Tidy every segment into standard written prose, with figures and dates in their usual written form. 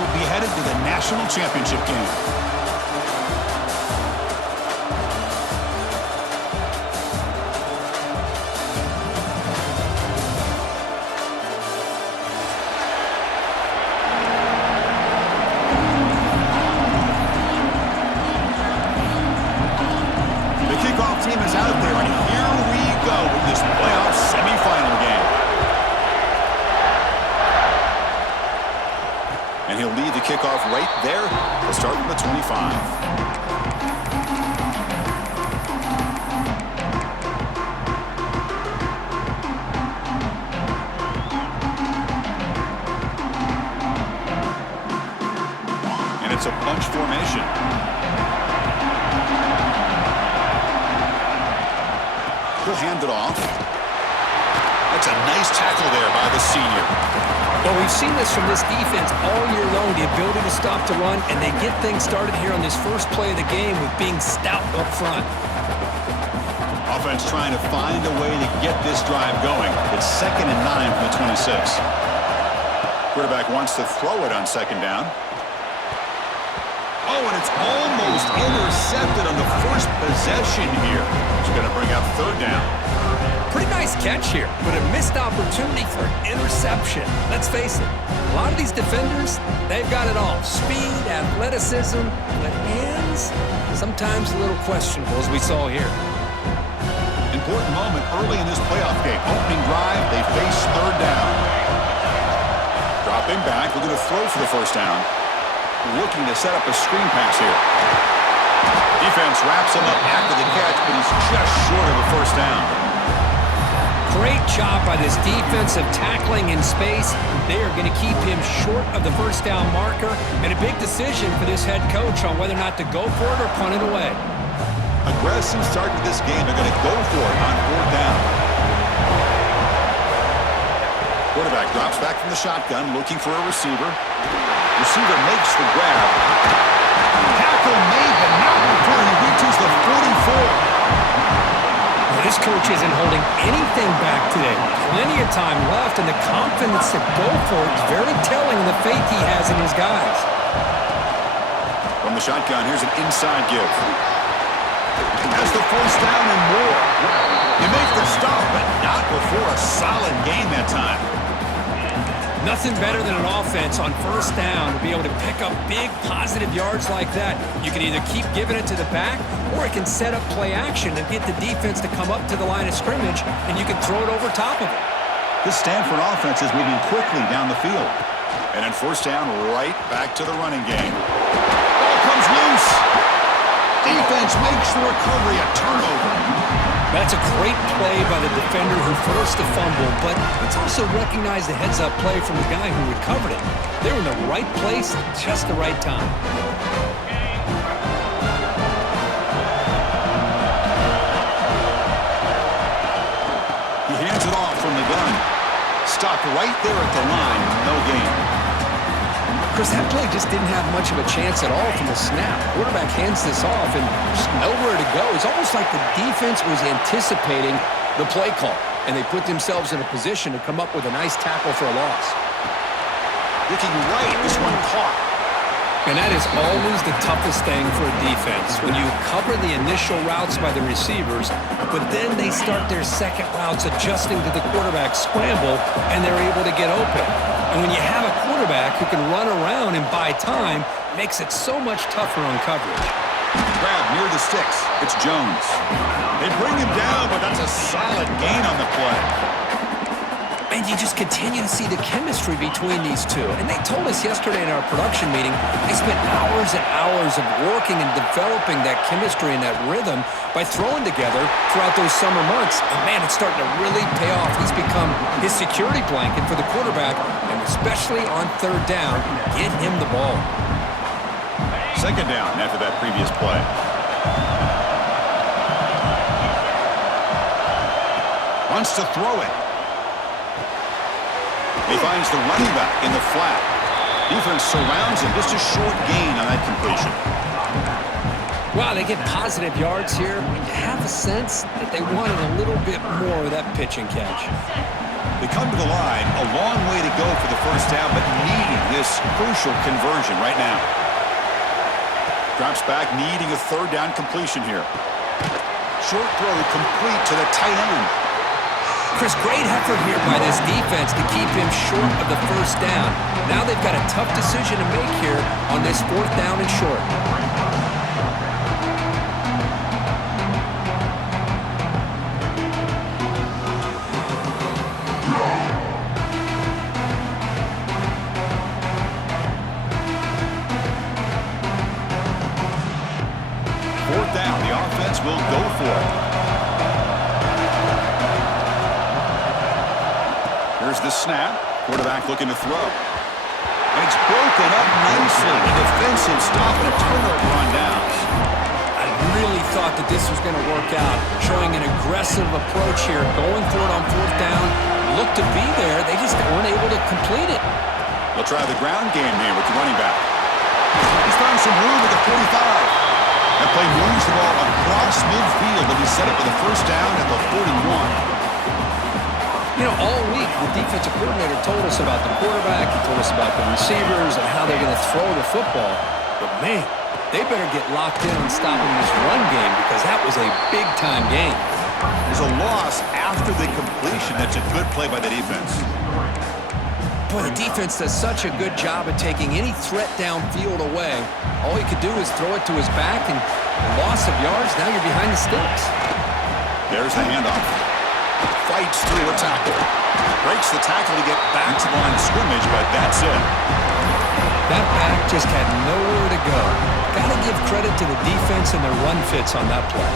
will be headed to the national championship game. Team is out there, and here we go with this playoff semifinal game. And he'll lead the kickoff right there to start from the 25. And it's a bunch formation. He'll hand it off. That's a nice tackle there by the senior. Well, we've seen this from this defense all year long, the ability to stop the run, and they get things started here on this first play of the game with being stout up front. Offense trying to find a way to get this drive going. It's 2nd and 9 from the 26. Quarterback wants to throw it on 2nd down. Oh, and it's almost intercepted on the first possession here. It's going to bring up 3rd down. Pretty nice catch here, but a missed opportunity for interception. Let's face it, a lot of these defenders, they've got it all. Speed, athleticism, but hands, sometimes a little questionable, as we saw here. Important moment early in this playoff game. Opening drive, they face 3rd down. Dropping back, looking to throw for the 1st down. Looking to set up a screen pass here. Defense wraps him up after the catch, but he's just short of a 1st down. Great job by this defensive tackling in space. They are going to keep him short of the 1st down marker, and a big decision for this head coach on whether or not to go for it or punt it away. Aggressive start to this game. They're going to go for it on 4th down. Quarterback drops back from the shotgun, looking for a receiver. Receiver makes the grab. Tackle made, but not before he reaches the 44. Well, this coach isn't holding anything back today. Plenty of time left, and the confidence to go for it is very telling of the faith he has in his guys. From the shotgun, here's an inside give. That's the 1st down and more. You make the stop, but not before a solid gain that time. Nothing better than an offense on 1st down to be able to pick up big positive yards like that. You can either keep giving it to the back, or it can set up play action and get the defense to come up to the line of scrimmage, and you can throw it over top of it. This Stanford offense is moving quickly down the field. And then 1st down, right back to the running game. Ball comes loose. Defense makes the recovery, a turnover. That's a great play by the defender who forced the fumble, but let's also recognize the heads-up play from the guy who recovered it. They were in the right place at just the right time. He hands it off from the gun. Stopped right there at the line, no gain. Chris, that play just didn't have much of a chance at all from the snap. Quarterback hands this off and just nowhere to go. It's almost like the defense was anticipating the play call, and they put themselves in a position to come up with a nice tackle for a loss. Looking right, this one caught. And that is always the toughest thing for a defense, when you cover the initial routes by the receivers, but then they start their second routes adjusting to the quarterback scramble, and they're able to get open. And when you have a quarterback who can run around and buy time, it makes it so much tougher on coverage. Grab near the sticks. It's Jones. They bring him down, but that's a solid gain on the play. And you just continue to see the chemistry between these two. And they told us yesterday in our production meeting, they spent hours and hours of working and developing that chemistry and that rhythm by throwing together throughout those summer months. And man, it's starting to really pay off. He's become his security blanket for the quarterback, and especially on 3rd down, get him the ball. 2nd down after that previous play. Wants to throw it. He finds the running back in the flat. Defense surrounds him. Just a short gain on that completion. Wow, they get positive yards here. You have a sense that they wanted a little bit more of that pitch and catch. They come to the line, a long way to go for the first down, but needing this crucial conversion right now. Drops back, needing a third down completion here. Short throw complete to the tight end. Chris, great effort here by this defense to keep him short of the first down. Now they've got a tough decision to make here on this fourth down and short. Fourth down, the offense will go for it. Here's the snap. Quarterback looking to throw. And it's broken up nicely. A defensive stop and a turnover on downs. I really thought that this was going to work out, showing an aggressive approach here, going for it on fourth down. Looked to be there. They just weren't able to complete it. They'll try the ground game here with the running back. He's found some room at the 45. That play moves the ball across midfield and he's set up with a first down at the 41. You know, all week, the defensive coordinator told us about the quarterback, he told us about the receivers and how they're going to throw the football. But, man, they better get locked in on stopping this run game because that was a big-time game. There's a loss after the completion. That's a good play by the defense. Boy, the defense does such a good job at taking any threat downfield away. All he could do is throw it to his back, and loss of yards, now you're behind the sticks. There's the handoff. Fights through a tackle. Breaks the tackle to get back to the line of scrimmage, but that's it. That back just had nowhere to go. Got to give credit to the defense and their run fits on that play.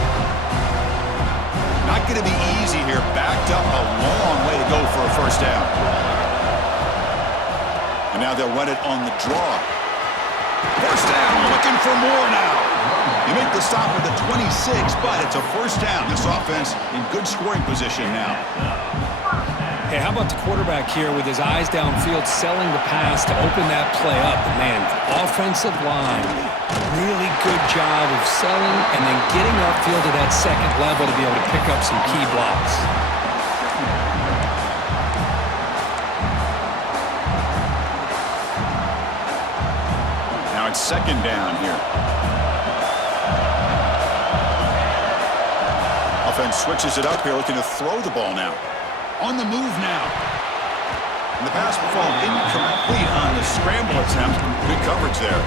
Not going to be easy here. Backed up a long way to go for a first down. And now they'll run it on the draw. First down, looking for more now. You make the stop with the 26, but it's a first down. This offense in good scoring position now. Hey, how about the quarterback here with his eyes downfield, selling the pass to open that play up? And man, the offensive line, really good job of selling and then getting upfield to that second level to be able to pick up some key blocks. Now it's second down here. Offense switches it up here, looking to throw the ball now. On the move now. And the pass will fall incomplete on the scramble attempt. Good coverage there.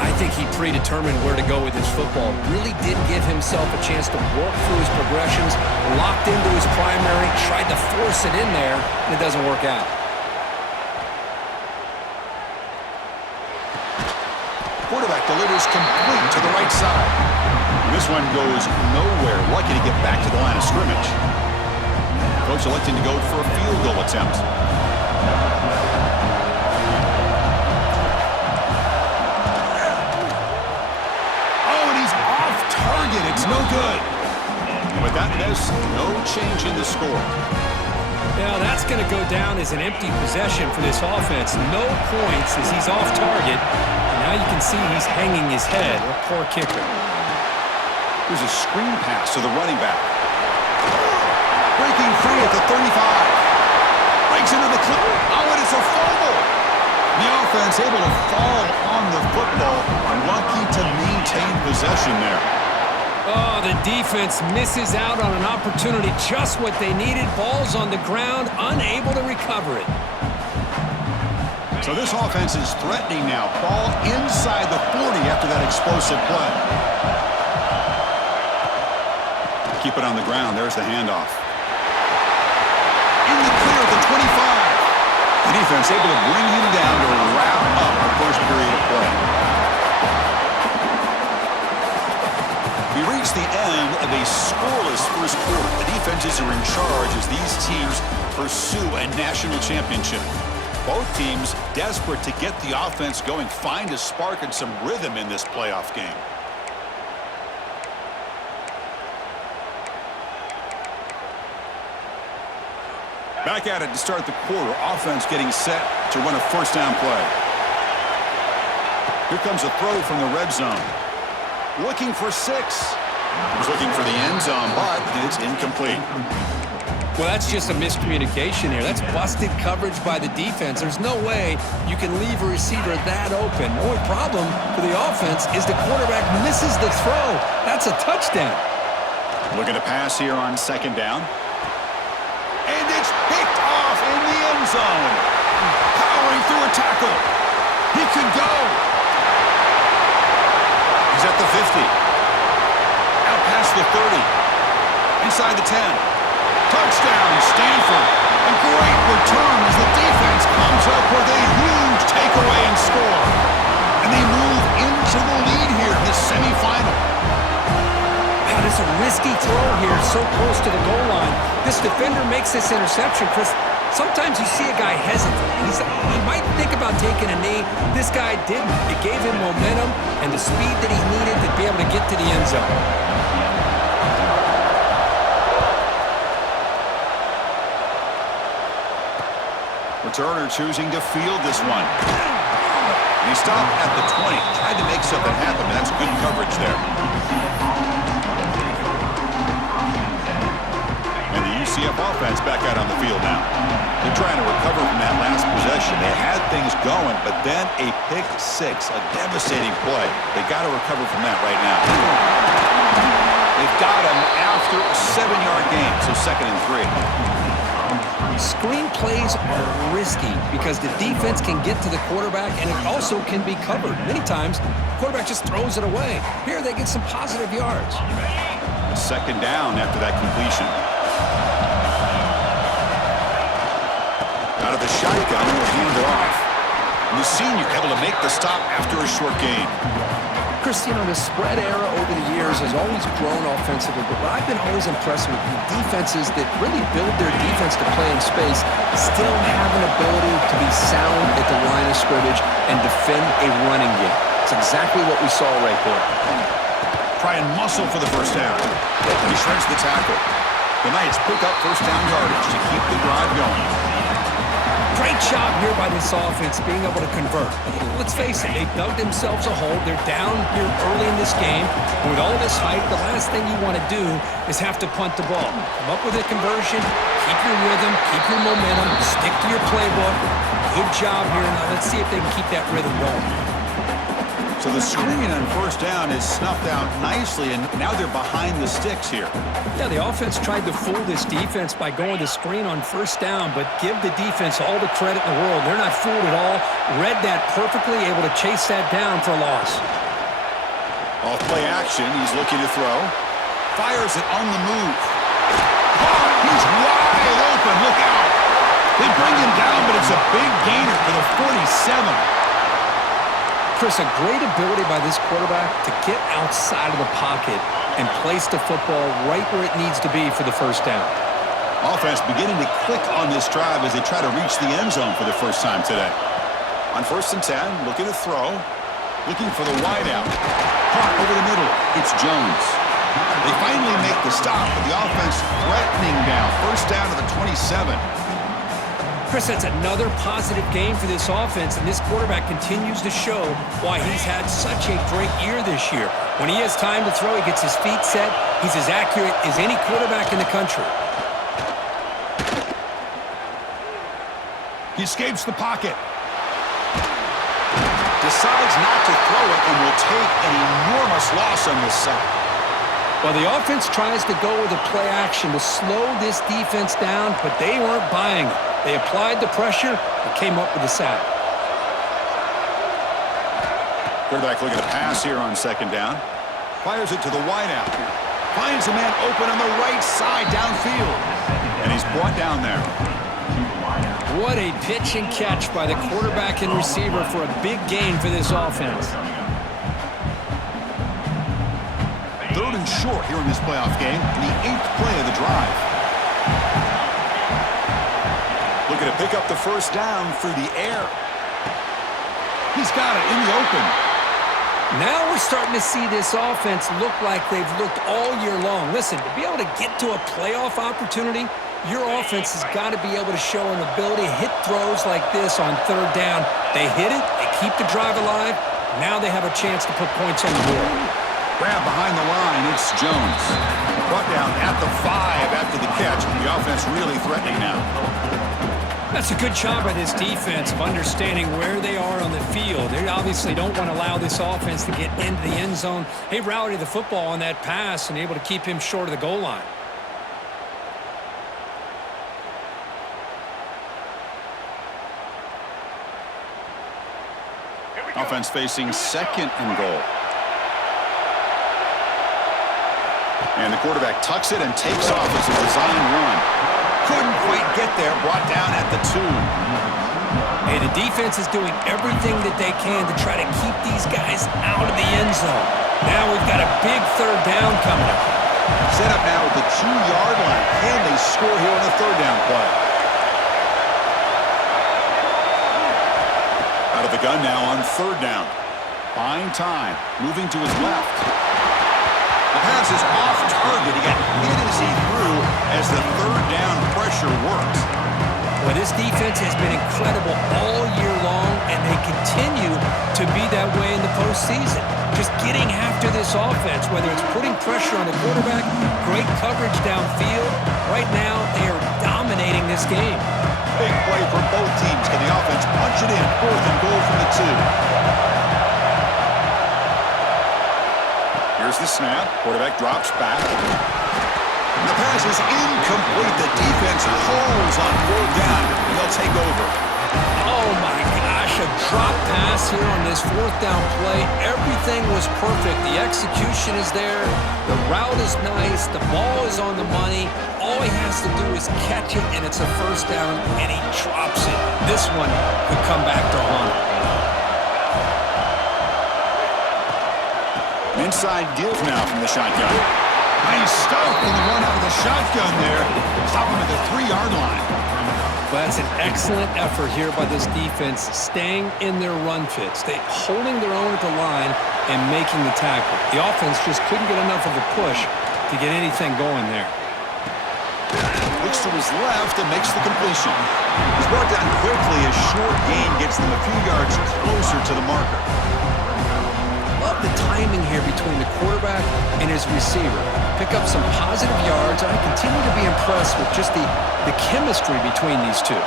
I think he predetermined where to go with his football. Really did give himself a chance to work through his progressions, locked into his primary, tried to force it in there, and it doesn't work out. Quarterback delivers complete to the right side. And this one goes nowhere. Lucky to get back to the line of scrimmage. Coach electing to go for a field goal attempt. Oh, and he's off target. It's no good. And with that miss, no change in the score. Now that's going to go down as an empty possession for this offense. No points as he's off target. And now you can see he's hanging his head. A poor kicker. There's a screen pass to the running back. Breaking free at the 35. Breaks into the clip. Oh, and it's a fumble. The offense able to fall on the football. Lucky to maintain possession there. Oh, the defense misses out on an opportunity. Just what they needed. Ball's on the ground, unable to recover it. So this offense is threatening now. Ball inside the 40 after that explosive play. Keep it on the ground. There's the handoff. In the clear at the 25. The defense able to bring him down to wrap up the first period of play. We reach the end of a scoreless first quarter. The defenses are in charge as these teams pursue a national championship. Both teams desperate to get the offense going, find a spark and some rhythm in this playoff game. Back at it to start the quarter. Offense getting set to run a first down play. Here comes a throw from the red zone. Looking for 6. He's looking for the end zone, but it's incomplete. Well, that's just a miscommunication here. That's busted coverage by the defense. There's no way you can leave a receiver that open. The only problem for the offense is the quarterback misses the throw. That's a touchdown. Looking to pass here on second down. And it's picked off in the end zone. Powering through a tackle. He could go. He's at the 50. Out past the 30. Inside the 10. Touchdown, Stanford. A great return as the defense comes up with a huge takeaway and score. And they move into the lead here in the semifinal. That is a risky throw here, so close to the goal line. This defender makes this interception, Chris. Sometimes you see a guy hesitate. He might think about taking a knee. This guy didn't. It gave him momentum and the speed that he needed to be able to get to the end zone. Returner choosing to field this one. He stopped at the 20. Tried to make something happen, but that's good coverage there. And the UCF offense back out on the field now. They're trying to recover from that last possession. They had things going, but then a pick six, a devastating play. They got to recover from that right now. They've got him after a 7-yard gain, so 2nd and 3. Screen plays are risky because the defense can get to the quarterback and it also can be covered. Many times, the quarterback just throws it away. Here, they get some positive yards. A 2nd down after that completion. Out of the shotgun, and will hand it off. And the senior able to make the stop after a short gain. Chris, you know, the spread era over the years has always grown offensively, but what I've been always impressed with the defenses that really build their defense to play in space still have an ability to be sound at the line of scrimmage and defend a running game. It's exactly what we saw right there. Try and muscle for the first down. He shreds the tackle. The Knights pick up first down yardage to keep the drive going. Great job here by this offense being able to convert. Let's face it, they dug themselves a hole. They're down here early in this game. With all this hype, the last thing you want to do is have to punt the ball. Come up with a conversion, keep your rhythm, keep your momentum, stick to your playbook. Good job here. Now let's see if they can keep that rhythm going. So the screen on first down is snuffed out nicely, and now they're behind the sticks here. Yeah, the offense tried to fool this defense by going to screen on first down, but give the defense all the credit in the world. They're not fooled at all. Read that perfectly, able to chase that down for a loss. Off play action, he's looking to throw. Fires it on the move. Oh, he's wide open, look out. They bring him down, but it's a big gainer for the 47. Chris, a great ability by this quarterback to get outside of the pocket and place the football right where it needs to be for the first down. Offense beginning to click on this drive as they try to reach the end zone for the first time today. On 1st and 10, looking to throw. Looking for the wideout. Caught over the middle. It's Jones. They finally make the stop, but the offense threatening down. First down to the 27. Chris, that's another positive game for this offense, and this quarterback continues to show why he's had such a great year this year. When he has time to throw, he gets his feet set. He's as accurate as any quarterback in the country. He escapes the pocket. Decides not to throw it and will take an enormous loss on this side. Well, the offense tries to go with a play action to slow this defense down, but they weren't buying it. They applied the pressure and came up with a sack. Quarterback looking to pass here on 2nd down. Fires it to the wideout. Finds a man open on the right side downfield. And he's brought down there. What a pitch and catch by the quarterback and receiver for a big gain for this offense. 3rd and short here in this playoff game. The 8th play of the drive. Looking to pick up the first down through the air. He's got it in the open. Now we're starting to see this offense look like they've looked all year long. Listen, to be able to get to a playoff opportunity, your offense has got to be able to show an ability to hit throws like this on 3rd down. They hit it, they keep the drive alive. Now they have a chance to put points on the board. Grab behind the line, it's Jones. Brought down at the 5 after the catch. The offense really threatening now. That's a good job by this defense of understanding where they are on the field. They obviously don't want to allow this offense to get into the end zone. They rallied the football on that pass and able to keep him short of the goal line. Offense facing second and goal. And the quarterback tucks it and takes off as a design run. Couldn't quite get there, brought down at the 2. Hey, the defense is doing everything that they can to try to keep these guys out of the end zone. Now we've got a big third down coming up. Set up now at the 2-yard line. Can they score here on a third down play? Out of the gun now on third down. Buying time, moving to his left. The pass is off target. He got hit as he threw as the third down pressure worked. Well, this defense has been incredible all year long, and they continue to be that way in the postseason. Just getting after this offense, whether it's putting pressure on the quarterback, great coverage downfield. Right now, they are dominating this game. Big play for both teams. Can the offense punch it in? 4th and goal from the 2. Here's the snap. Quarterback drops back. The pass is incomplete. The defense holds on 4th down. They'll take over. Oh, my gosh. A drop pass here on this 4th down play. Everything was perfect. The execution is there. The route is nice. The ball is on the money. All he has to do is catch it, and it's a 1st down, and he drops it. This one could come back to haunt him. Inside give now from the shotgun. Nice stuff in the run out of the shotgun there. Stop him at the 3-yard line. Well, that's an excellent effort here by this defense, staying in their run fits. They holding their own at the line and making the tackle. The offense just couldn't get enough of a push to get anything going there. Looks to his left and makes the completion. He's brought down quickly. A short gain gets them a few yards closer to the marker. Love the timing here between the quarterback and his receiver. Pick up some positive yards, and I continue to be impressed with just the chemistry between these two.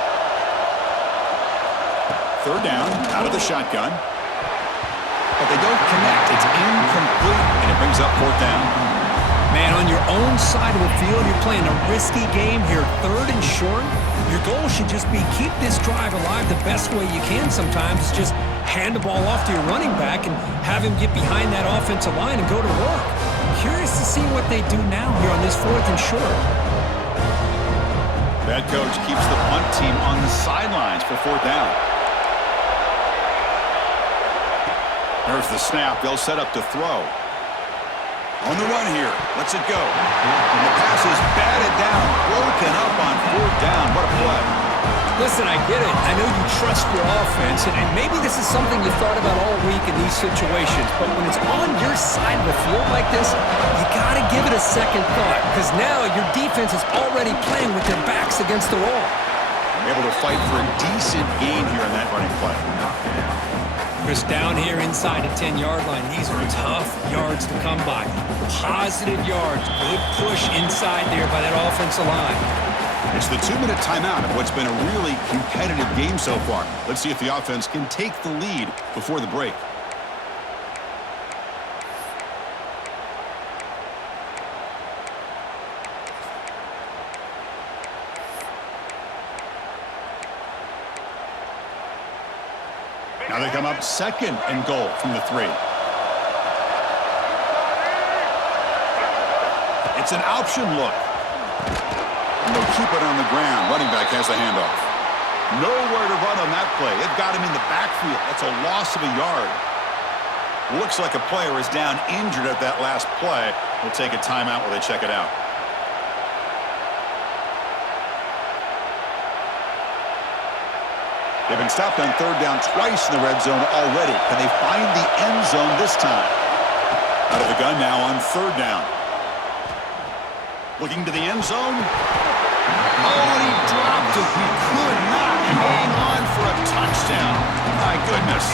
Third down, out of the shotgun. But they don't connect. It's incomplete, and it brings up 4th down. Man, on your own side of the field, you're playing a risky game here, 3rd and short. Your goal should just be keep this drive alive the best way you can sometimes. Is just hand the ball off to your running back and have him get behind that offensive line and go to work. Curious to see what they do now here on this 4th and short. That coach keeps the punt team on the sidelines for 4th down. There's the snap. They'll set up to throw. On the run here. Lets it go. And the pass is batted down, broken up on 4th down. What a play. Listen, I get it. I know you trust your offense, and maybe this is something you thought about all week in these situations, but when it's on your side of the field like this, you got to give it a second thought, because now your defense is already playing with their backs against the wall. Able to fight for a decent gain here on that running play. Chris, down here inside the 10-yard line, these are tough yards to come by. Positive yards, good push inside there by that offensive line. It's the 2-minute timeout of what's been a really competitive game so far. Let's see if the offense can take the lead before the break. Now they come up 2nd and goal from the 3. It's an option look. And they'll keep it on the ground. Running back has the handoff. Nowhere to run on that play. They've got him in the backfield. That's a loss of a yard. Looks like a player is down injured at that last play. We'll take a timeout while they check it out. They've been stopped on 3rd down twice in the red zone already. Can they find the end zone this time? Out of the gun now on 3rd down. Looking to the end zone. Oh, and he dropped it. He could not hang on for a touchdown. My goodness.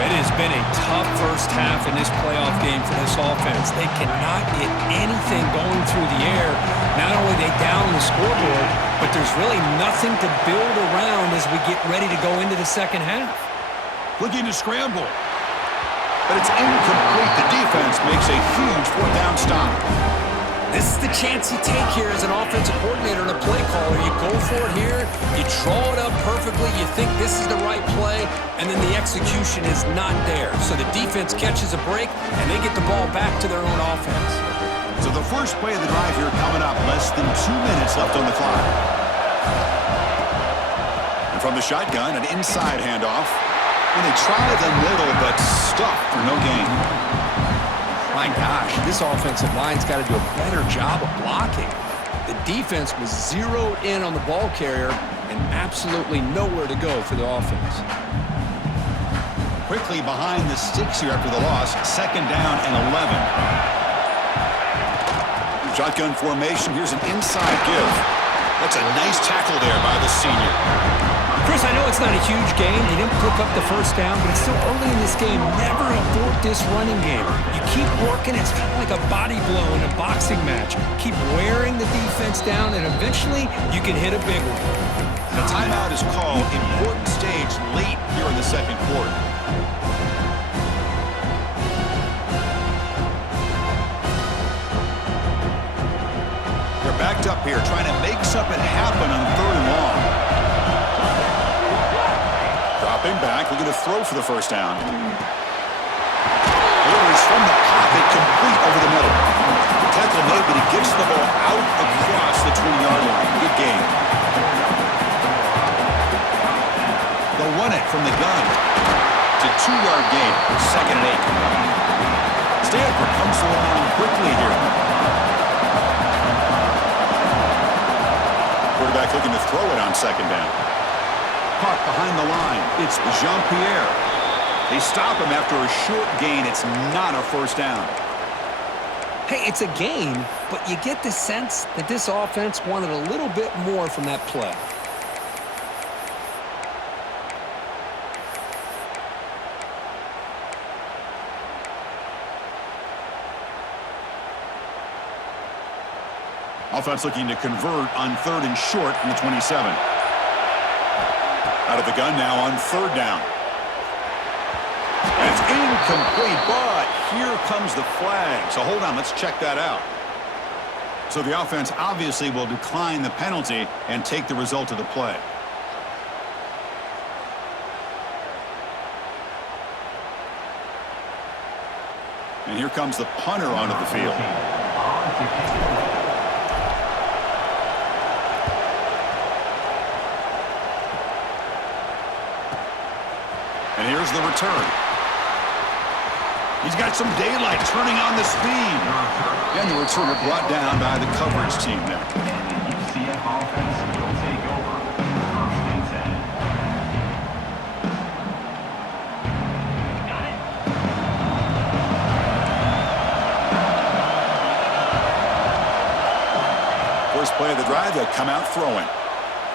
It has been a tough first half in this playoff game for this offense. They cannot get anything going through the air. Not only are they down the scoreboard, but there's really nothing to build around as we get ready to go into the second half. Looking to scramble. But it's incomplete. The defense makes a huge fourth down stop. This is the chance you take here as an offensive coordinator and a play caller. You go for it here, you draw it up perfectly, you think this is the right play, and then the execution is not there. So the defense catches a break, and they get the ball back to their own offense. So the first play of the drive here coming up, less than 2 minutes left on the clock. And from the shotgun, an inside handoff. And they try the middle, but stuffed for no gain. My gosh, this offensive line's got to do a better job of blocking. The defense was zeroed in on the ball carrier and absolutely nowhere to go for the offense. Quickly behind the sticks here after the loss, second down and 11. Shotgun formation, here's an inside give. That's a nice tackle there by the senior. Chris, I know it's not a huge game. They didn't pick up the first down, but it's still early in this game. Never abort this running game. You keep working. It's kind of like a body blow in a boxing match. Keep wearing the defense down, and eventually you can hit a big one. The timeout is called. Important stage late here in the second quarter. They're backed up here, trying to make something happen on third and long. Dropping back, looking to throw for the first down. Delivers from the pocket, complete over the middle. Tackle made, but he gets the ball out across the 20-yard line. Good game. They'll run it from the gun. It's a 2-yard gain, second and 8. Stanford comes along quickly here. Quarterback looking to throw it on second down. Caught behind the line. It's Jean-Pierre. They stop him after a short gain. It's not a first down. Hey, it's a gain, but you get the sense that this offense wanted a little bit more from that play. Offense looking to convert on third and short from the 27. Out of the gun now on third down. And it's incomplete, but here comes the flag. So hold on, let's check that out. So the offense obviously will decline the penalty and take the result of the play. And here comes the punter onto the field. And here's the return. He's got some daylight turning on the speed. And the returner brought down by the coverage team there. StanUcf offense will take over first and 10. First play of the drive, they'll come out throwing.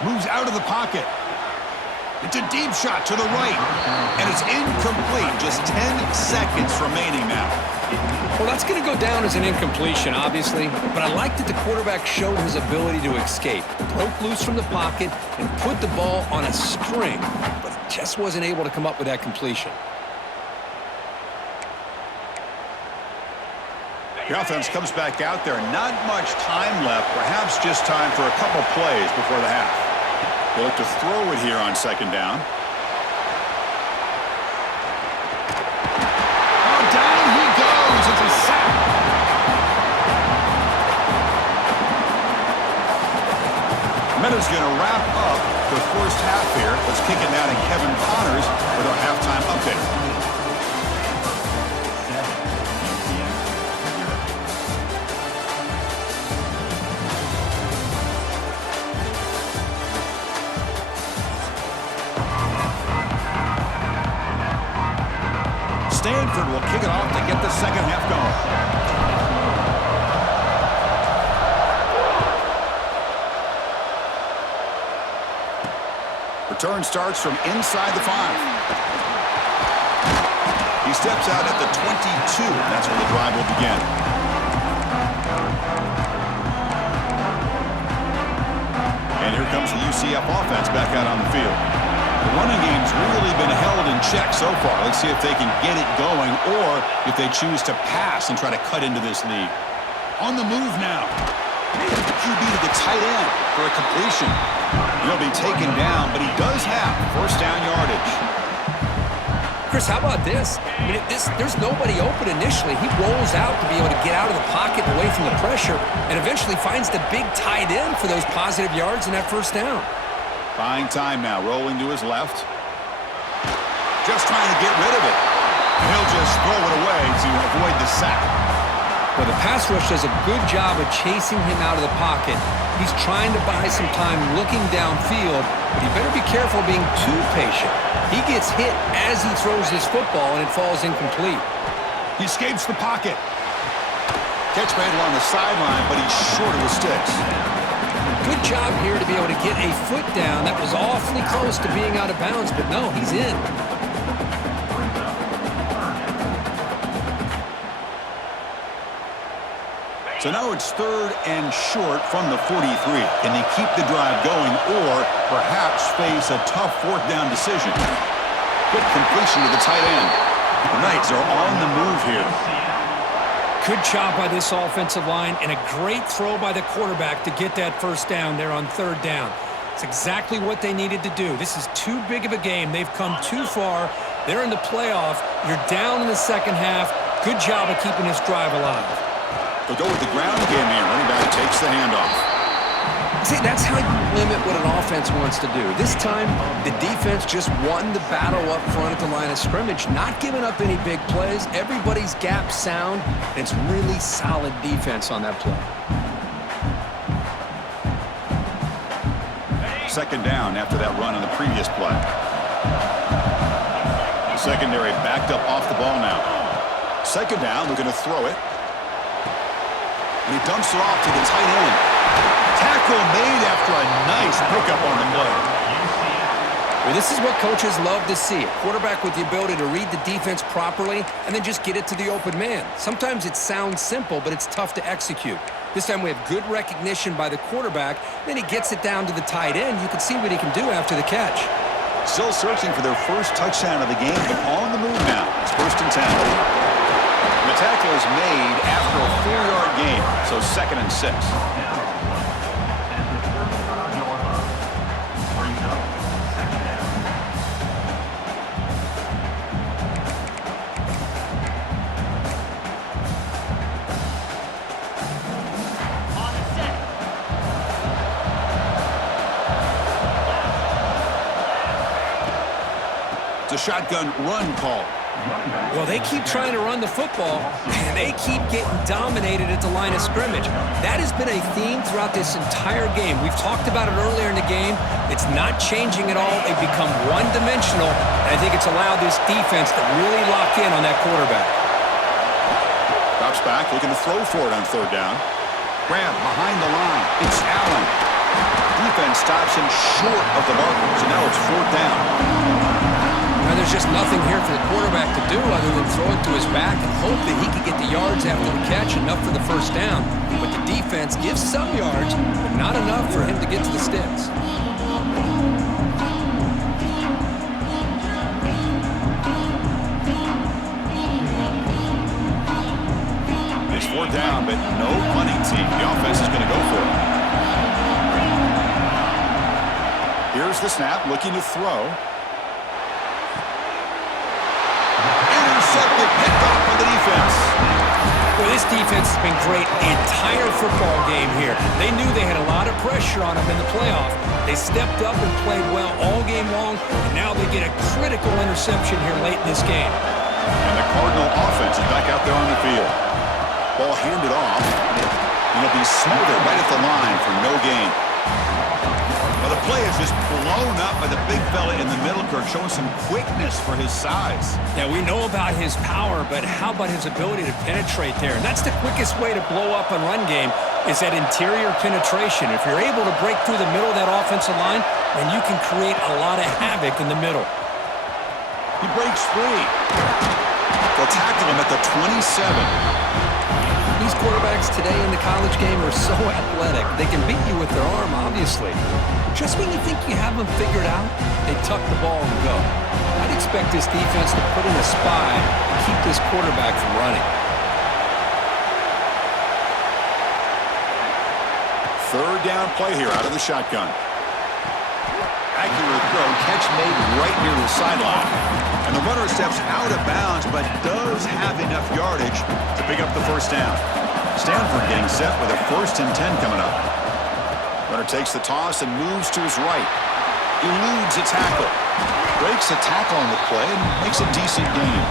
Moves out of the pocket. It's a deep shot to the right, and it's incomplete. Just 10 seconds remaining now. Well, that's going to go down as an incompletion, obviously, but I like that the quarterback showed his ability to escape. Broke loose from the pocket and put the ball on a string, but just wasn't able to come up with that completion. The offense comes back out there. Not much time left, perhaps just time for a couple plays before the half. They look to throw it here on second down. Oh, down he goes. It's a sack. Minute's going to wrap up the first half here. Let's kick it now to Kevin Connors with our halftime update. Stanford will kick it off to get the second half going. Return starts from inside the 5. steps out at the 22. That's where the drive will begin. And here comes the UCF offense back out on the field. The running game's really been held in check so far. Let's see if they can get it going or if they choose to pass and try to cut into this lead. On the move now. QB to the tight end for a completion. He'll be taken down, but he does have first down yardage. Chris, how about this? I mean, there's nobody open initially. He rolls out to be able to get out of the pocket and away from the pressure and eventually finds the big tight end for those positive yards and that first down. Buying time now, rolling to his left. Just trying to get rid of it. He'll just throw it away to avoid the sack. Well, the pass rush does a good job of chasing him out of the pocket. He's trying to buy some time looking downfield, but he better be careful being too patient. He gets hit as he throws this football, and it falls incomplete. He escapes the pocket. Catch battle on the sideline, but he's short of the sticks. Good job here to be able to get a foot down. That was awfully close to being out of bounds, but no, he's in. So now it's 3rd and short from the 43. Can they keep the drive going or perhaps face a tough 4th down decision? Quick completion to the tight end. The Knights are on the move here. Good job by this offensive line and a great throw by the quarterback to get that first down there on 3rd down. It's exactly what they needed to do. This is too big of a game. They've come too far. They're in the playoff. You're down in the second half. Good job of keeping this drive alive. They'll go with the ground game here. Running back takes the handoff. See, that's how you limit what an offense wants to do. This time, the defense just won the battle up front at the line of scrimmage, not giving up any big plays. Everybody's gap sound. It's really solid defense on that play. 2nd down after that run on the previous play. The secondary backed up off the ball now. 2nd down, they're going to throw it. And he dumps it off to the tight end. Tackle made after a nice pickup on the play. Well, this is what coaches love to see. A quarterback with the ability to read the defense properly and then just get it to the open man. Sometimes it sounds simple, but it's tough to execute. This time we have good recognition by the quarterback. Then he gets it down to the tight end. You can see what he can do after the catch. Still searching for their first touchdown of the game, but on the move now. It's 1st and 10. The tackle is made after a 4-yard gain, so 2nd and 6. It's a shotgun run call. Well, they keep trying to run the football, and they keep getting dominated at the line of scrimmage. That has been a theme throughout this entire game. We've talked about it earlier in the game. It's not changing at all. They've become one-dimensional, and I think it's allowed this defense to really lock in on that quarterback. Drops back, looking to throw for it on 3rd down. Grab behind the line. It's Allen. Defense stops him short of the marker, so now it's 4th down. Now, there's just nothing here for the quarterback to do other than throw it to his back and hope that he can get the yards after the catch, enough for the first down. But the defense gives some yards, but not enough for him to get to the sticks. It's 4th down, but no punting team. The offense is going to go for it. Here's the snap, looking to throw. Intercepted, picked off by the defense. Well, this defense has been great the entire football game here. They knew they had a lot of pressure on them in the playoff. They stepped up and played well all game long, and now they get a critical interception here late in this game. And the Cardinal offense is back out there on the field. Ball handed off, and it'll be smothered right at the line for no gain. Well, the play is just blown up by the big fella in the middle, Kirk, showing some quickness for his size. Yeah, we know about his power, but how about his ability to penetrate there? And that's the quickest way to blow up a run game is that interior penetration. If you're able to break through the middle of that offensive line, then you can create a lot of havoc in the middle. He breaks free. him at the 27. These quarterbacks today in the college game are so athletic. They can beat you with their arm, obviously. Just when you think you have them figured out, they tuck the ball and go. I'd expect this defense to put in a spy and keep this quarterback from running. Third down play here out of the shotgun. Accurate throw, catch made right near the sideline. And the runner steps out of bounds, but does have enough yardage to pick up the first down. Stanford getting set with a 1st and 10 coming up. Runner takes the toss and moves to his right. Eludes a tackle. Breaks a tackle on the play and makes a decent gain.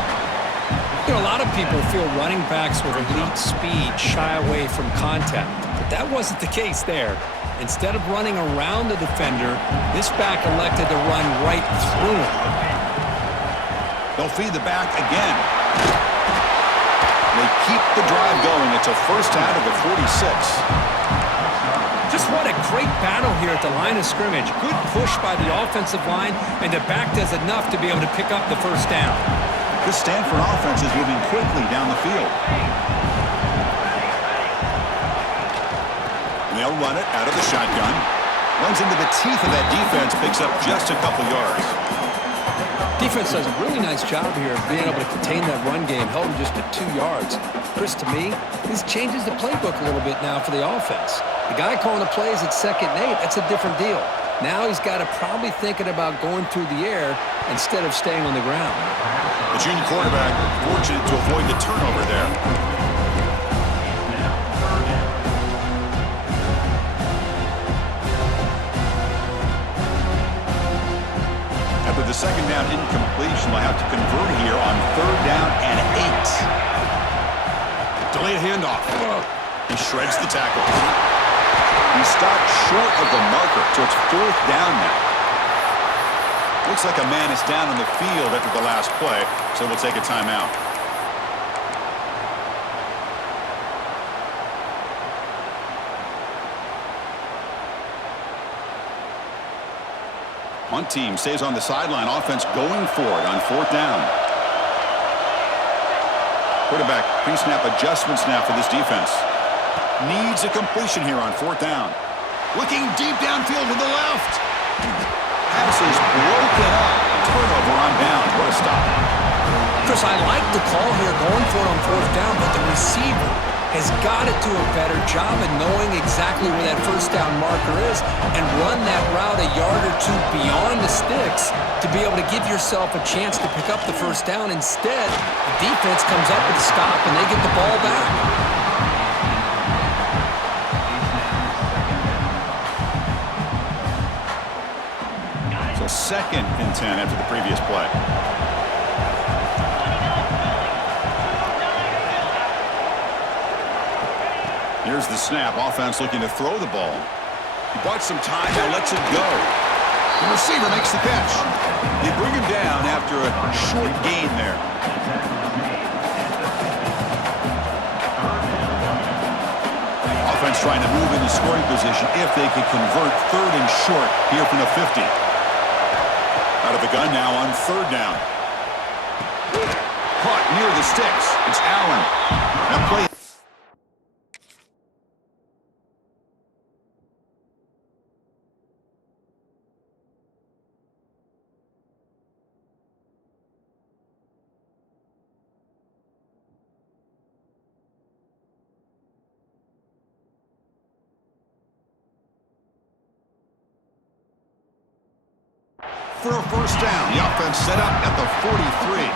You know, a lot of people feel running backs with elite speed shy away from contact, but that wasn't the case there. Instead of running around the defender, this back elected to run right through him. They'll feed the back again. They keep the drive going. It's a first down at the 46. Just what a great battle here at the line of scrimmage. Good push by the offensive line, and the back does enough to be able to pick up the first down. This Stanford offense is moving quickly down the field. And they'll run it out of the shotgun. Runs into the teeth of that defense, picks up just a couple yards. Defense does a really nice job here of being able to contain that run game, held him just at 2 yards. Chris, to me, this changes the playbook a little bit now for the offense. The guy calling the plays at 2nd and 8, that's a different deal. Now he's got to probably thinking about going through the air instead of staying on the ground. The junior quarterback fortunate to avoid the turnover there. After the second down incompletion, they'll have to convert here on 3rd down and 8. Delayed handoff. He shreds the tackle. He stopped short of the marker, so it's 4th down now. Looks like a man is down on the field after the last play, so we'll take a timeout. Punt team stays on the sideline. Offense going for it on 4th down. Quarterback pre-snap adjustments now for this defense. Needs a completion here on 4th down. Looking deep downfield to the left. Pass is broken up. Turnover on downs. What a stop. Chris, I like the call here going for it on 4th down, but the receiver has got to do a better job of knowing exactly where that 1st down marker is and run that route a yard or 2 beyond the sticks to be able to give yourself a chance to pick up the 1st down. Instead, the defense comes up with a stop and they get the ball back. So 2nd and 10 after the previous play. Here's the snap. Offense looking to throw the ball. He bought some time, now lets it go. The receiver makes the catch. They bring him down after a short gain there. Offense trying to move into scoring position if they can convert 3rd and short here from the 50. Out of the gun now on 3rd down. Caught near the sticks. It's Allen. That play. For a 1st down, the offense set up at the 43.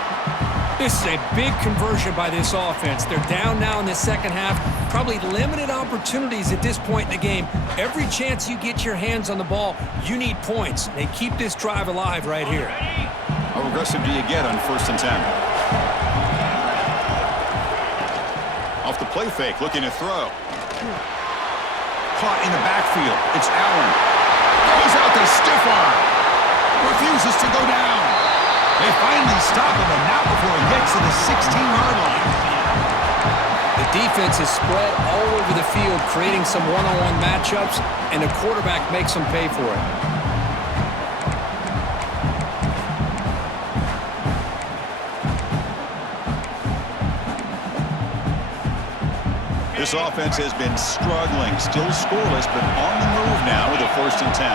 This is a big conversion by this offense. They're down now in the 2nd half. Probably limited opportunities at this point in the game. Every chance you get your hands on the ball, you need points. They keep this drive alive right here. How aggressive do you get on 1st and 10? Off the play fake, looking to throw. Caught in the backfield. It's Allen. Goes out the stiff arm. Refuses to go down. They finally stop him, and not before he gets to the 16-yard line. The defense is spread all over the field, creating some one-on-one matchups, and the quarterback makes them pay for it. This offense has been struggling, still scoreless, but on the move now with a 1st and 10.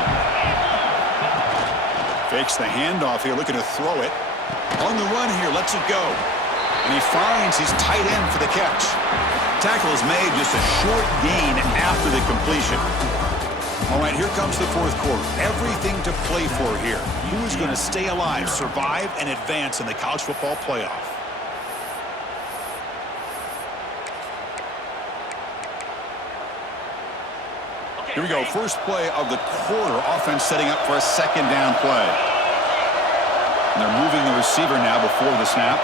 Fakes the handoff here, looking to throw it. On the run here, lets it go. And he finds his tight end for the catch. Tackle is made, just a short gain after the completion. All right, here comes the 4th quarter. Everything to play for here. Who is going to stay alive, survive, and advance in the college football playoff? Here we go, first play of the quarter. Offense setting up for a 2nd down play. And they're moving the receiver now before the snap.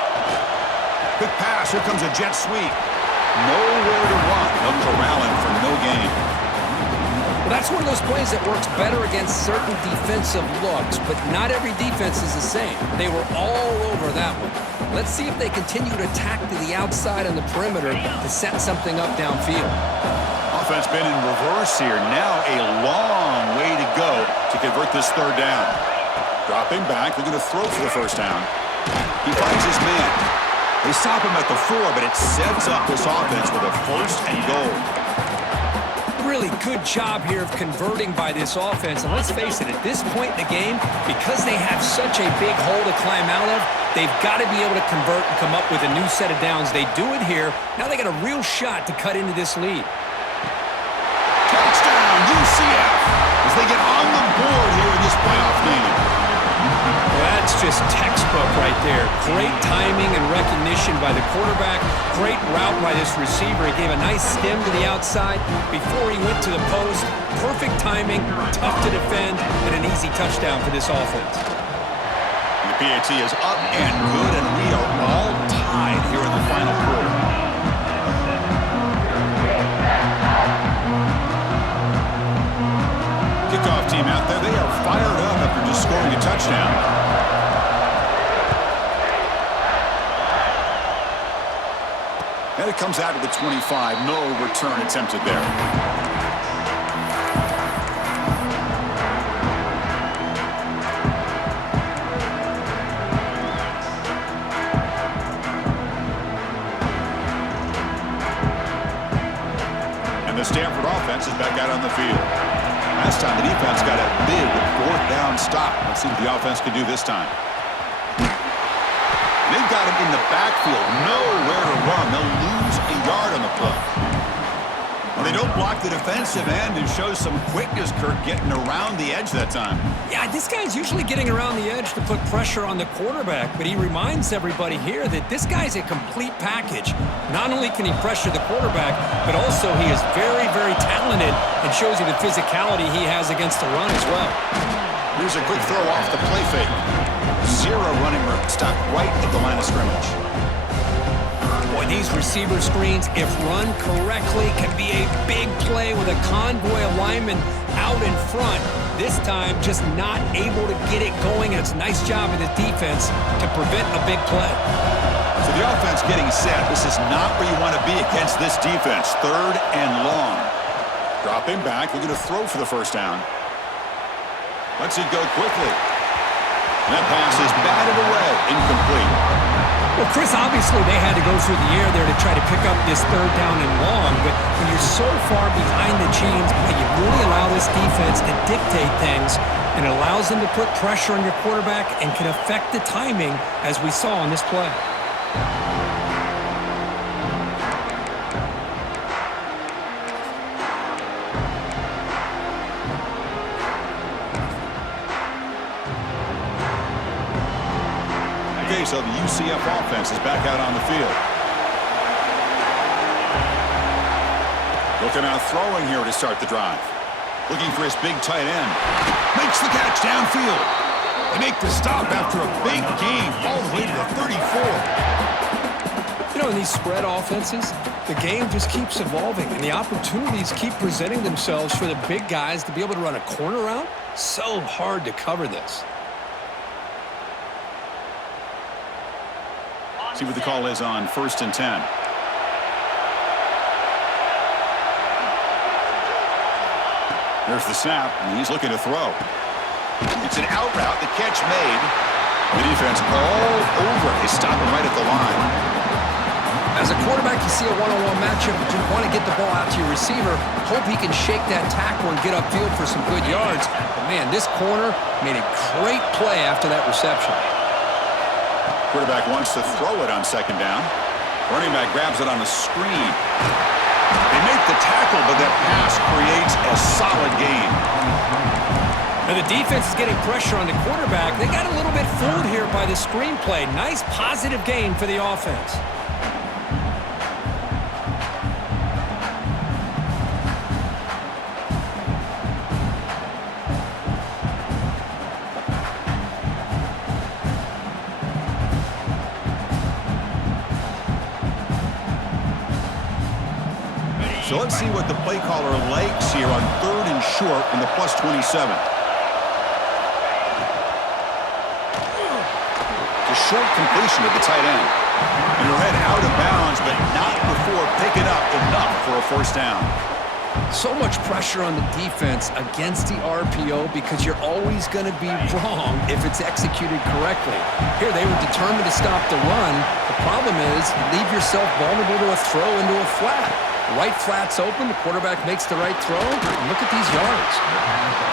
Quick pass, here comes a jet sweep. Nowhere to run. No corralling for no gain. Well, that's one of those plays that works better against certain defensive looks, but not every defense is the same. They were all over that one. Let's see if they continue to attack to the outside on the perimeter to set something up downfield. Offense been in reverse here. Now a long way to go to convert this 3rd down. Dropping back, looking to throw for the 1st down. He finds his man. They stop him at the 4, but it sets up this offense with a 1st and goal. Really good job here of converting by this offense. And let's face it, at this point in the game, because they have such a big hole to climb out of, they've got to be able to convert and come up with a new set of downs. They do it here. Now they got a real shot to cut into this lead. Touchdown, UCF, as they get on the board here in this playoff game. Well, that's just textbook right there. Great timing and recognition by the quarterback. Great route by this receiver. He gave a nice stem to the outside before he went to the post. Perfect timing, tough to defend, and an easy touchdown for this offense. The PAT is up and good, and we are all tied here in the final quarter. Kickoff team out there, they are fired up after just scoring a touchdown. And it comes out to the 25. No return attempted there. And the Stanford offense is back out on the field. Last time the defense got a big 4th down stop. Let's see what the offense can do this time. They've got him in the backfield. Nowhere to run. They'll lose a yard on the play. Well, they don't block the defensive end and show some quickness, Kirk, getting around the edge that time. Yeah, this guy's usually getting around the edge to put pressure on the quarterback, but he reminds everybody here that this guy's a complete package. Not only can he pressure the quarterback, but also he is very, very talented and shows you the physicality he has against the run as well. Here's a quick throw off the play fake. 0 running room. Stopped right at the line of scrimmage. Boy, these receiver screens, if run correctly, can be a big play with a convoy of linemen out in front. This time, just not able to get it going. And it's a nice job of the defense to prevent a big play. So the offense getting set. This is not where you want to be against this defense. 3rd and long. Dropping back, looking to throw for the 1st down. Lets it go quickly. And that pass is batted away, incomplete. Well, Chris, obviously they had to go through the air there to try to pick up this 3rd down and long, but when you're so far behind the chains, you really allow this defense to dictate things, and it allows them to put pressure on your quarterback and can affect the timing, as we saw on this play. So the UCF offense is back out on the field. Looking out throwing here to start the drive. Looking for his big tight end. Makes the catch downfield. They make the stop after a big gain all the way to the 34. You know, in these spread offenses, the game just keeps evolving, and the opportunities keep presenting themselves for the big guys to be able to run a corner route. So hard to cover this. See what the call is on 1st and 10. There's the snap, and he's looking to throw. It's an out route, the catch made. The defense all over. They stop him right at the line. As a quarterback, you see a one-on-one matchup, you want to get the ball out to your receiver, hope he can shake that tackle and get upfield for some good yards. But, man, this corner made a great play after that reception. Quarterback wants to throw it on second down. Running back grabs it on the screen. They make the tackle, but that pass creates a solid gain. Now the defense is getting pressure on the quarterback. They got a little bit fooled here by the screenplay. Nice positive gain for the offense. So let's see what the play caller likes here on 3rd and short from the +27. A short completion to the tight end. And he'll head out of bounds, but not before picking up enough for a first down. So much pressure on the defense against the RPO because you're always going to be wrong if it's executed correctly. Here, they were determined to stop the run. The problem is you leave yourself vulnerable to a throw into a flat. The right flat's open, the quarterback makes the right throw. Look at these yards.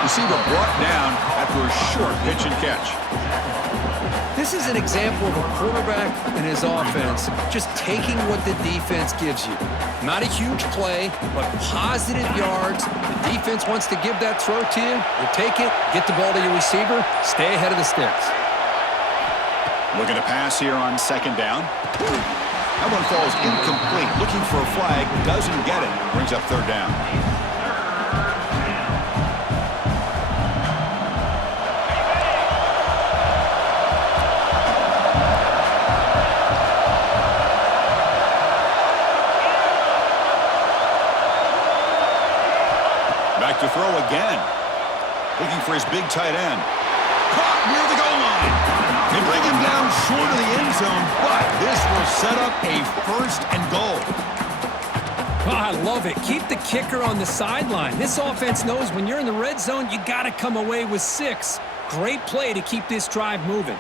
Receiver brought down after a short pitch and catch. This is an example of a quarterback and his offense just taking what the defense gives you. Not a huge play, but positive yards. The defense wants to give that throw to you. You take it, get the ball to your receiver, stay ahead of the sticks. Looking to pass here on second down. That one falls incomplete. Looking for a flag, doesn't get it. Brings up third down. Back to throw again. Looking for his big tight end. Caught near the goal line. They bring him down short of the end zone, but this will set up a 1st and goal. Oh, I love it. Keep the kicker on the sideline. This offense knows when you're in the red zone, you got to come away with 6. Great play to keep this drive moving.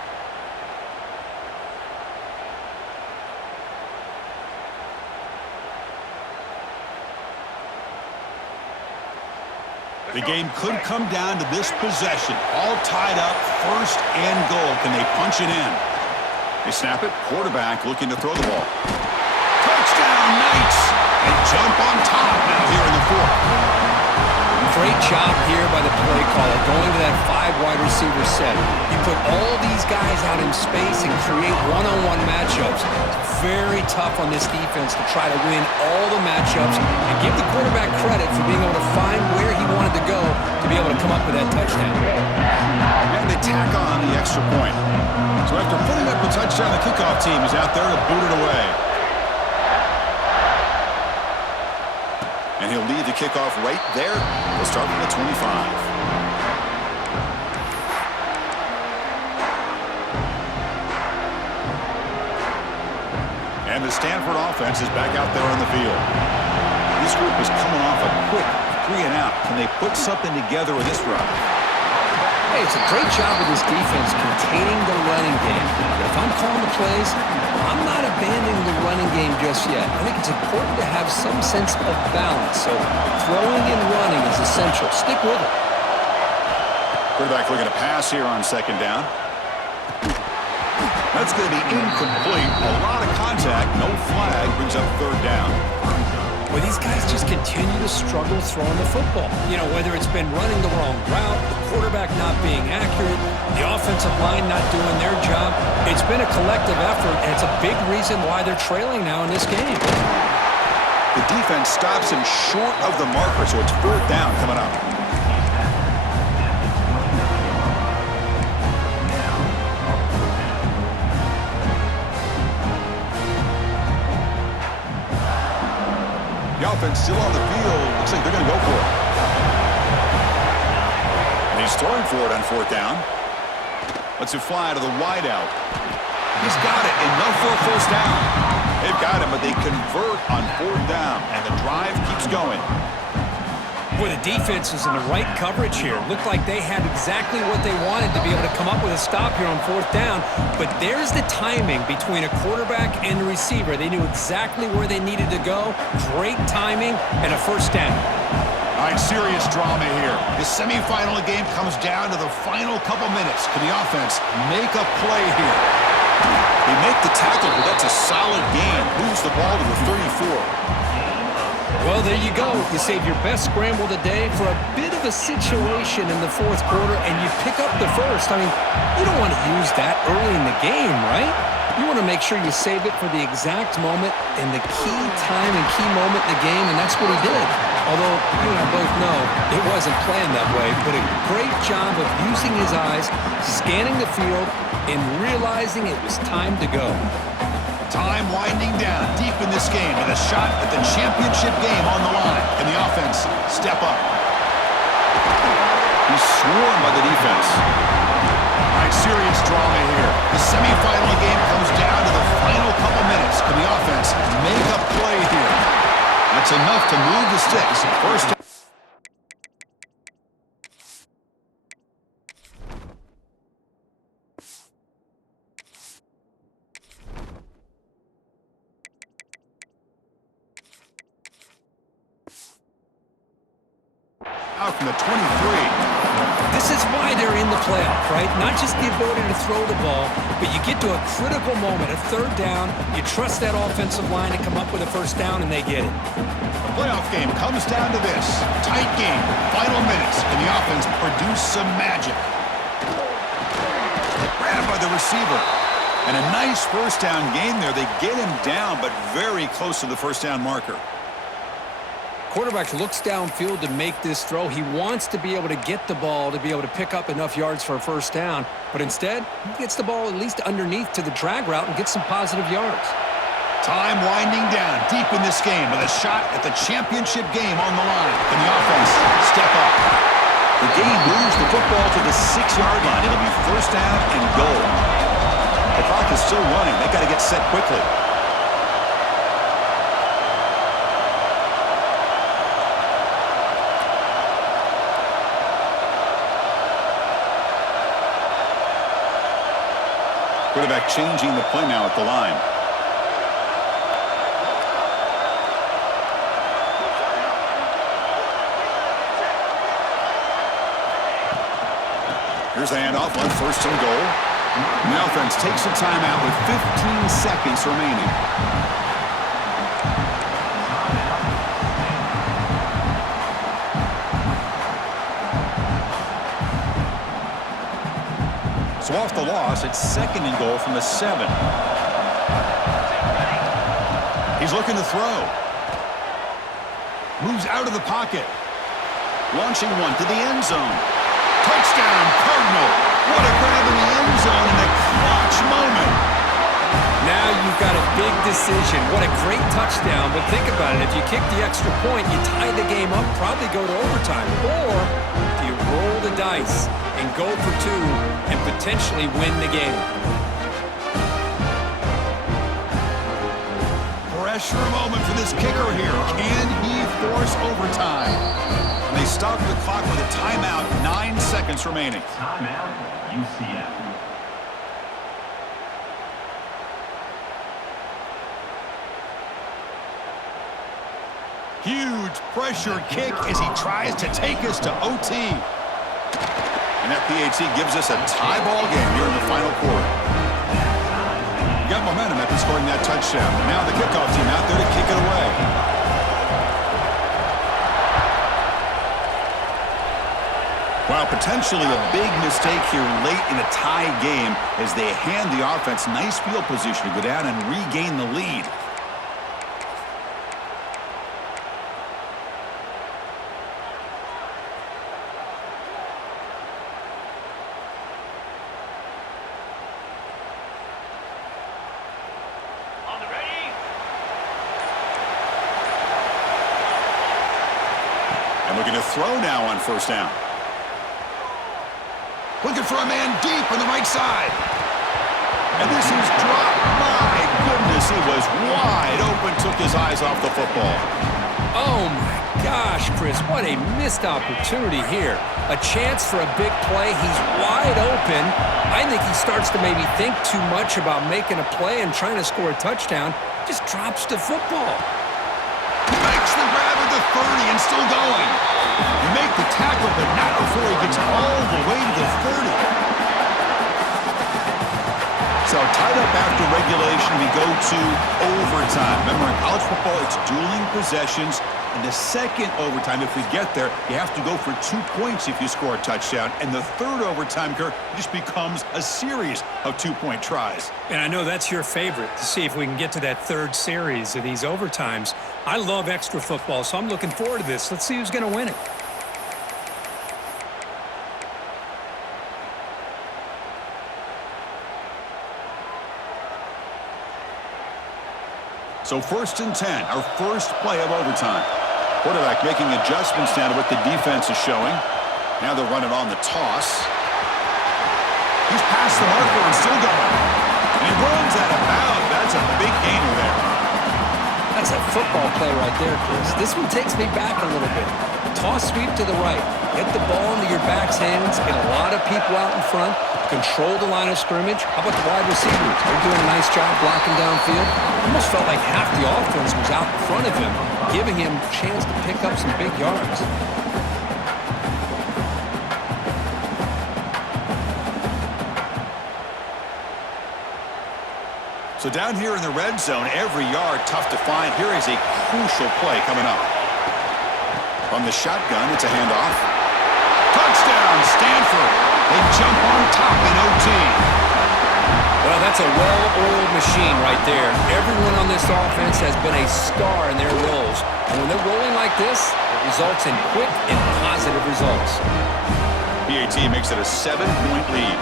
The game could come down to this possession. All tied up, 1st and goal. Can they punch it in? They snap it. Quarterback looking to throw the ball. Touchdown, Knights! They jump on top now here in the 4th. Great job here by the play caller, going to that 5 wide receiver set. You put all these guys out in space and create one-on-one matchups. It's very tough on this defense to try to win all the matchups and give the quarterback credit for being able to find where he wanted to go to be able to come up with that touchdown. And they tack on the extra point. So after putting up the touchdown, the kickoff team is out there to boot it away. And he'll lead the kickoff right there. We'll start from the 25. And the Stanford offense is back out there on the field. This group is coming off a quick 3 and out. Can they put something together with this drive? Hey, it's a great job of this defense containing the running game. But if I'm calling the plays, I'm not abandoning the running game just yet. I think it's important to have some sense of balance. So throwing and running is essential. Stick with it. Quarterback looking to pass here on second down. That's going to be incomplete. A lot of contact. No flag. Brings up third down. Well, these guys just continue to struggle throwing the football. You know, whether it's been running the wrong route, the quarterback not being accurate, the offensive line not doing their job. It's been a collective effort, and it's a big reason why they're trailing now in this game. The defense stops him short of the marker, so it's 4th down coming up. The offense still on the field. Looks like they're going to go for it. And he's throwing for it on 4th down. Lets it fly to the wideout. He's got it. Enough for a first down. They've got him, but they convert on 4th down. And the drive keeps going. Boy, the defense was in the right coverage here. Looked like they had exactly what they wanted to be able to come up with a stop here on fourth down. But there's the timing between a quarterback and a receiver. They knew exactly where they needed to go. Great timing and a first down. All right, serious drama here. The semifinal game comes down to the final couple minutes. Can the offense make a play here? They make the tackle, but that's a solid gain. Moves the ball to the 34. Well, there you go. You save your best scramble today for a bit of a situation in the fourth quarter, and you pick up the first. I mean, you don't want to use that early in the game, right? You want to make sure you save it for the exact moment and the key time and key moment in the game, and that's what he did. Although, you and I both know it wasn't planned that way, but a great job of using his eyes, scanning the field, and realizing it was time to go. Time winding down deep in this game with a shot at the championship game on the line. Can the offense step up? He's swarmed by the defense. All right, serious drama here. The semifinal game comes down to the final couple minutes. Can the offense make a play here? That's enough to move the sticks. First down. Out from the 23. This is why they're in the playoff, right? Not just the ability to throw the ball, but you get to a critical moment, a third down, you trust that offensive line to come up with a first down, and they get it. The playoff game comes down to this. Tight game, final minutes. Can the offense produce some magic? Grabbed by the receiver. And a nice first down gain there. They get him down, but very close to the first down marker. Quarterback looks downfield to make this throw. He wants to be able to get the ball to be able to pick up enough yards for a first down. But instead, he gets the ball at least underneath to the drag route and gets some positive yards. Time winding down deep in this game with a shot at the championship game on the line. Can the offense step up? The game moves the football to the 6-yard line. It'll be first down and goal. The clock is still running. They got to get set quickly. Quarterback changing the play now at the line. Here's the handoff on first and goal. And the offense takes a timeout with 15 seconds remaining. So off the loss, it's second and goal from the 7. He's looking to throw. Moves out of the pocket. Launching one to the end zone. Touchdown, Cardinal. What a grab in the end zone in a clutch moment. Now you've got a big decision. What a great touchdown. But think about it. If you kick the extra point, you tie the game up, probably go to overtime. Or do you roll the dice and go for 2 and potentially win the game? Pressure moment for this kicker here. Can he force overtime? And they stop the clock with a timeout. 9 seconds remaining. Timeout, UCF. Huge pressure kick as he tries to take us to OT. And that PAT gives us a tie ball game here in the final quarter. Got momentum after scoring that touchdown. Now the kickoff team out there to kick it away. Well, potentially a big mistake here late in a tie game as they hand the offense nice field position to go down and regain the lead. Looking to throw now on first down. Looking for a man deep on the right side. And this is dropped. My goodness, he was wide open, took his eyes off the football. Oh, my gosh, Chris, what a missed opportunity here. A chance for a big play. He's wide open. I think he starts to maybe think too much about making a play and trying to score a touchdown. Just drops the football. Makes the grab at the 30 and still going. You make the tackle, but not before he gets all the way to the 30. So tied up after regulation, we go to overtime. Remember, in college football, it's dueling possessions. In the second overtime, if we get there, you have to go for 2 points if you score a touchdown. And the third overtime, Kirk, just becomes a series of 2-point tries. And I know that's your favorite, to see if we can get to that third series of these overtimes. I love extra football, so I'm looking forward to this. Let's see who's going to win it. So 1st and 10, our first play of overtime. Quarterback making adjustments now to what the defense is showing. Now they're running on the toss. He's past the marker and still going. And he runs out of bounds. That's a big gainer there. That's a football play right there, Chris. This one takes me back a little bit. Toss sweep to the right. Get the ball into your back's hands. Get a lot of people out in front. Control the line of scrimmage. How about the wide receivers? They're doing a nice job blocking downfield. Almost felt like half the offense was out in front of him, giving him a chance to pick up some big yards. So down here in the red zone, every yard tough to find. Here is a crucial play coming up. From the shotgun, it's a handoff. Touchdown, Stanford. They jump on top in OT. Well, that's a well-oiled machine right there. Everyone on this offense has been a star in their roles. And when they're rolling like this, it results in quick and positive results. PAT makes it a 7-point lead.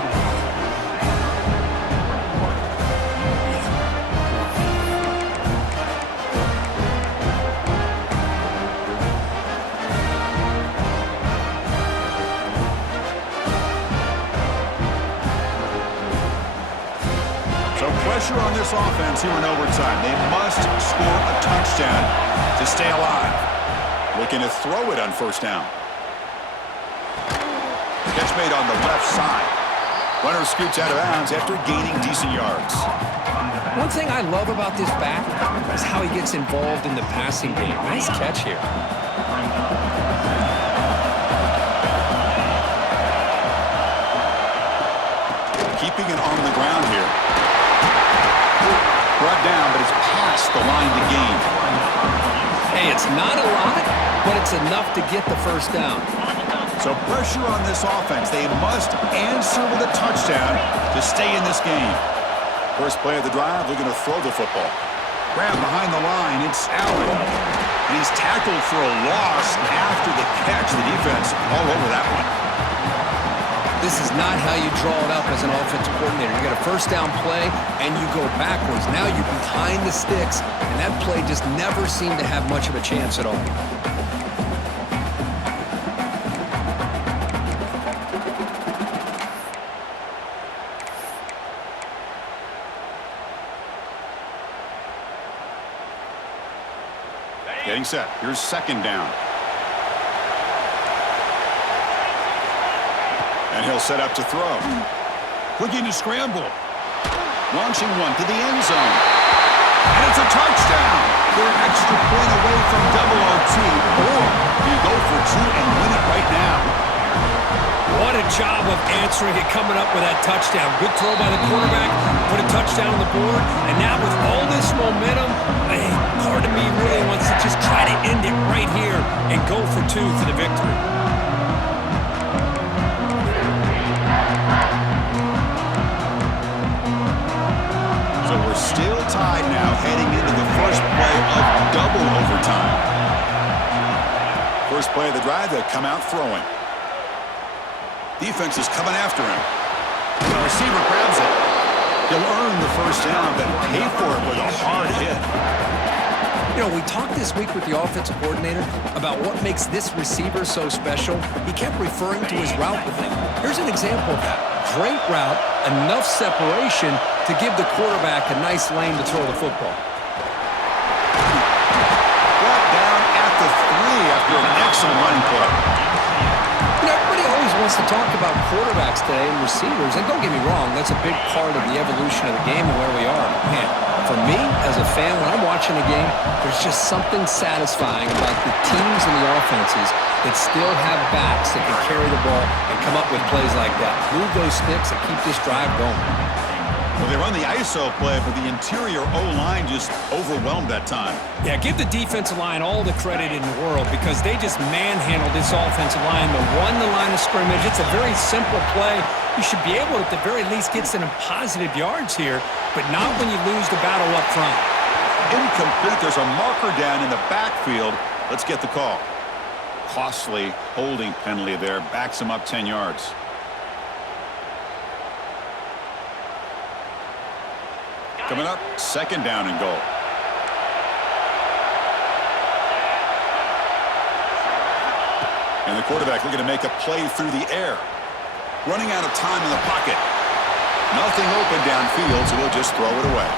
Pressure on this offense here in overtime. They must score a touchdown to stay alive. Looking to throw it on 1st down. Catch made on the left side. Runner scoots out of bounds after gaining decent yards. One thing I love about this back is how he gets involved in the passing game. Nice catch here. Keeping it on the ground here. Brought down, but it's past the line to gain. Hey, it's not a lot, but it's enough to get the 1st down. So pressure on this offense. They must answer with a touchdown to stay in this game. First play of the drive, looking to throw the football. Grab behind the line, it's Allen. And he's tackled for a loss after the catch. The defense all over that one. This is not how you draw it up as an offensive coordinator. You get a 1st down play, and you go backwards. Now you're behind the sticks, and that play just never seemed to have much of a chance at all. Getting set. Here's 2nd down. And he'll set up to throw. Looking to scramble. Launching one to the end zone. And it's a touchdown. They're an extra point away from double OT. Or you go for 2 and win it right now. What a job of answering it, coming up with that touchdown. Good throw by the quarterback, put a touchdown on the board, and now with all this momentum, part of me really wants to just try to end it right here and go for 2 for the victory. So we're still tied now, heading into the first play of double overtime. First play of the drive, they'll come out throwing. Defense is coming after him. The receiver grabs it. He'll earn the 1st down, but pay for it with a hard hit. You know, we talked this week with the offensive coordinator about what makes this receiver so special. He kept referring to his route with him. Here's an example of that. Great route, enough separation to give the quarterback a nice lane to throw the football. Brought down at the excellent running play. You know, everybody always wants to talk about quarterbacks today and receivers, and don't get me wrong, that's a big part of the evolution of the game and where we are. Man, for me, as a fan, when I'm watching a game, there's just something satisfying about the teams and the offenses that still have backs that can carry the ball and come up with plays like that. Move those sticks and keep this drive going. Well, they run the ISO play, but the interior O-line just overwhelmed that time. Yeah, give the defensive line all the credit in the world because they just manhandled this offensive line. They won the line of scrimmage. It's a very simple play. You should be able to, at the very least, get some positive yards here, but not when you lose the battle up front. Incomplete. There's a marker down in the backfield. Let's get the call. Costly holding penalty there. Backs him up 10 yards. Coming up, second down and goal. And the quarterback looking to make a play through the air. Running out of time in the pocket. Nothing open downfield, so he'll just throw it away.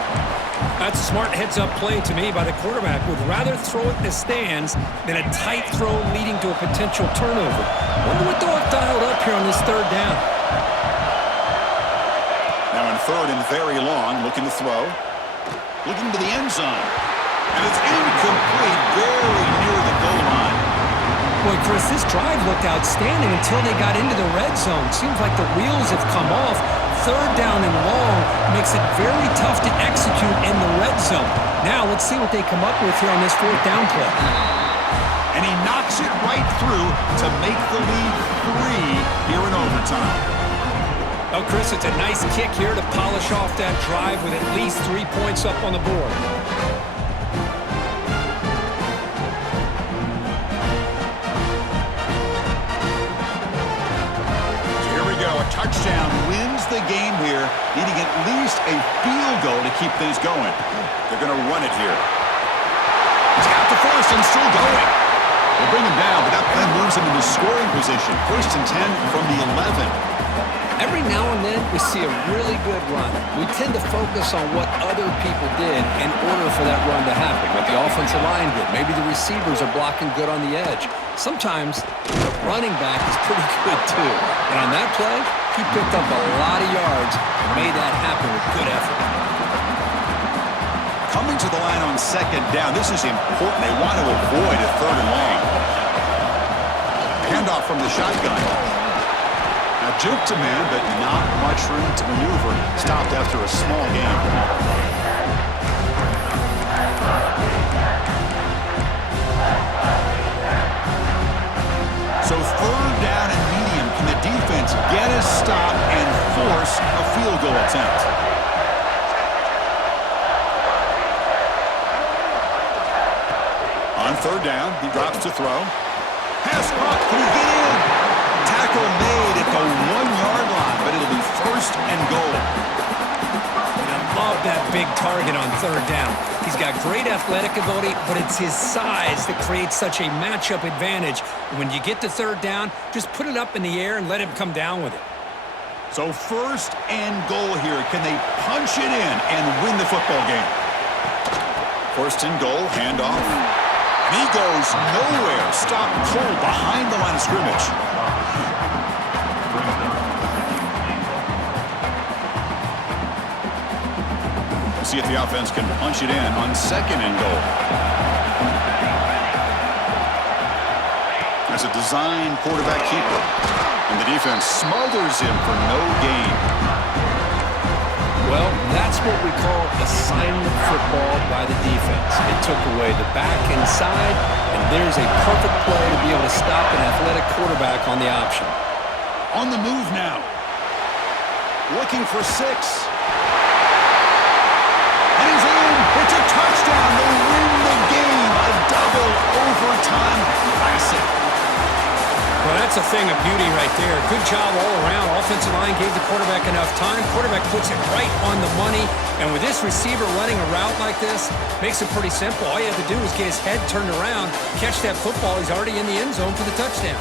That's a smart heads-up play to me by the quarterback. Would rather throw it in the stands than a tight throw leading to a potential turnover. Wonder what they'll have dialed up here on this third down. Now in third and very long, looking to throw. Looking to the end zone. And it's incomplete, very near the goal line. Boy, Chris, this drive looked outstanding until they got into the red zone. Seems like the wheels have come off. Third down and long makes it very tough to execute in the red zone. Now let's see what they come up with here on this fourth down play. And he knocks it right through to make the lead 3 here in overtime. Oh, Chris, it's a nice kick here to polish off that drive with at least 3 points up on the board. So here we go. A touchdown wins the game here, needing at least a field goal to keep things going. They're going to run it here. He's got the first and still going. They'll bring him down, but that then moves him into scoring position. First and 10 from the 11. Every now and then, we see a really good run. We tend to focus on what other people did in order for that run to happen, what the offensive line did. Maybe the receivers are blocking good on the edge. Sometimes the running back is pretty good, too. And on that play, he picked up a lot of yards and made that happen with good effort. Coming to the line on second down, this is important. They want to avoid a third and long. Handoff from the shotgun. Now, juke to man, but not much room to maneuver. Stopped after a small gain. So third down and medium. Can the defense get a stop and force a field goal attempt? On third down, he drops to throw. Pass caught. Can he get in? Tackle made at the 1-yard line, but it'll be first and goal. And I love that big target on third down. He's got great athletic ability, but it's his size that creates such a matchup advantage. And when you get to third down, just put it up in the air and let him come down with it. So first and goal here. Can they punch it in and win the football game? First and goal, handoff. And he goes nowhere. Stopped cold behind the line of scrimmage. We'll see if the offense can punch it in on second and goal. There's a design quarterback keeper. And the defense smothers him for no gain. Well, that's what we call assignment football by the defense. They took away the back inside, and there's a perfect play to be able to stop an athletic quarterback on the option. On the move now. Looking for 6. And he's in. It's a touchdown. They win the game. A double overtime classic. Well, that's a thing of beauty right there. Good job all around. Offensive line gave the quarterback enough time. Quarterback puts it right on the money. And with this receiver running a route like this, makes it pretty simple. All you have to do is get his head turned around, catch that football. He's already in the end zone for the touchdown.